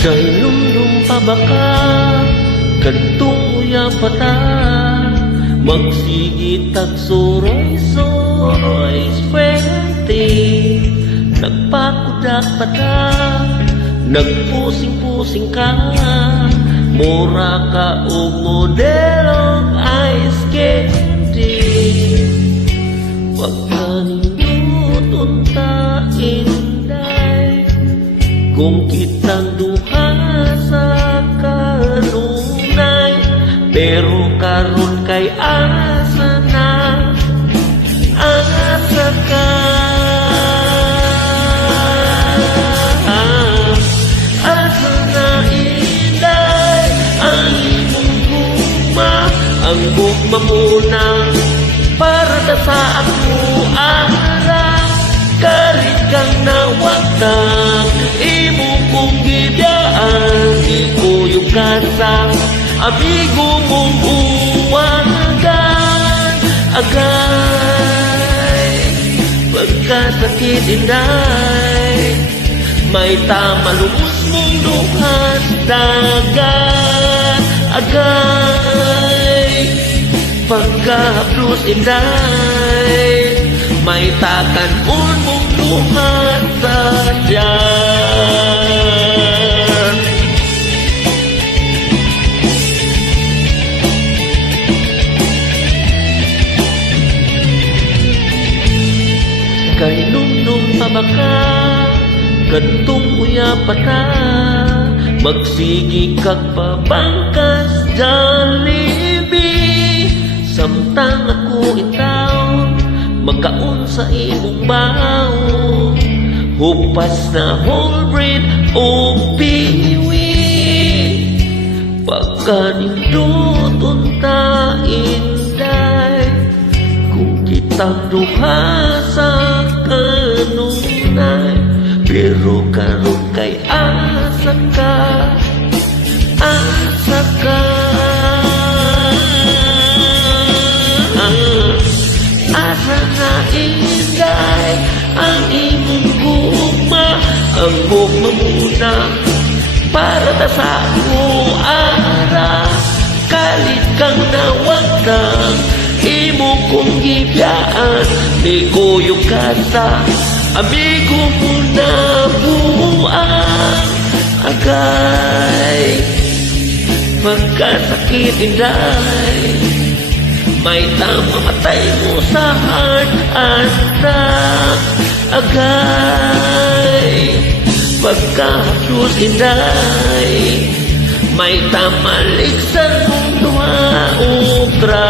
Kay lumdum pa baka kadtong uyapata magsigit tag suroy-suroy swerte nagpakudak pata nagpusing-pusing ka mura ka og modelong ice candy wag ka nindot unta inday kung kitang duha sa kanunay pero karon kay asa na asa ka asa na inday ang imong gugma ang gugma muna para ta sa ako ara kalit kang nawagtang imo kong gidaan di ko yung kasa amigo mong uwagan agay pagkasakit inday may tama lubos mong dukas dagat agay pagkahaplos inday may takan-on mong dukas sadyan kay lumdum pa baka kadtong uyapata magsigi kag pabangkas Jollibee samtang ako itaw magkaon sa imong bawo hupas na whole breed o piwi pagkanindot unta inday kung kitang duha sa kanunay pero karon kay asa ka asa ka asa na inday ang imong gugma ang gugma muna para ta sa ako ara kalit kang nawagtang imo kong gibiyaan di ko yung kasa amigo mo na buang agay pagkasakit inday may tamamatay mo sa heart attack agay pagkahaplos inday may tamalik sa mundo ubra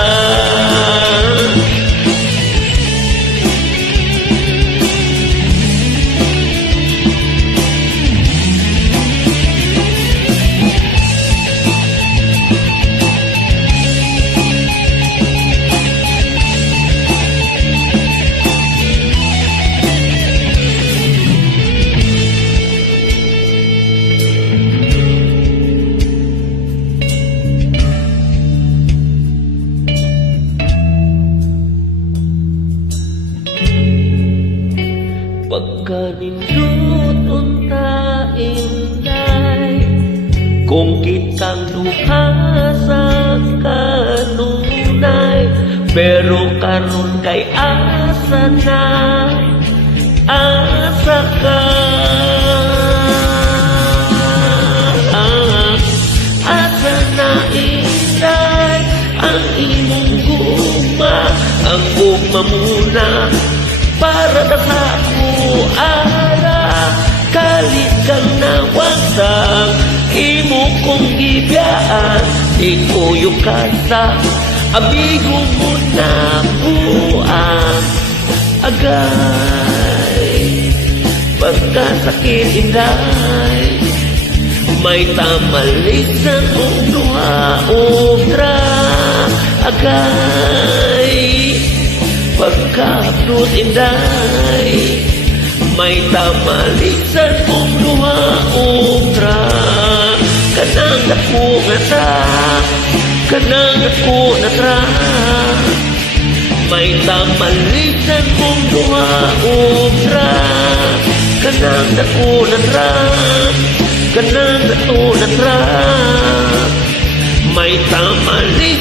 pagkanindot unta inday kung kitang duha sa kanunay pero karon kay asa na asa ka asa na inday ang imong gugma ang gugma muna para na sa ako ara kalit kang nawagtang imo kong gibiyaan di ko yung kasa amigo mo na buang agay pagkasakit inday may tamalik sa mundo obra agay pagkahaplos inday may tamalik sa mundo obra kanang dako nga ta kanang dako na tra may tamalik sa mundo obra kanang dako na tra ka na natunan ra. May tamali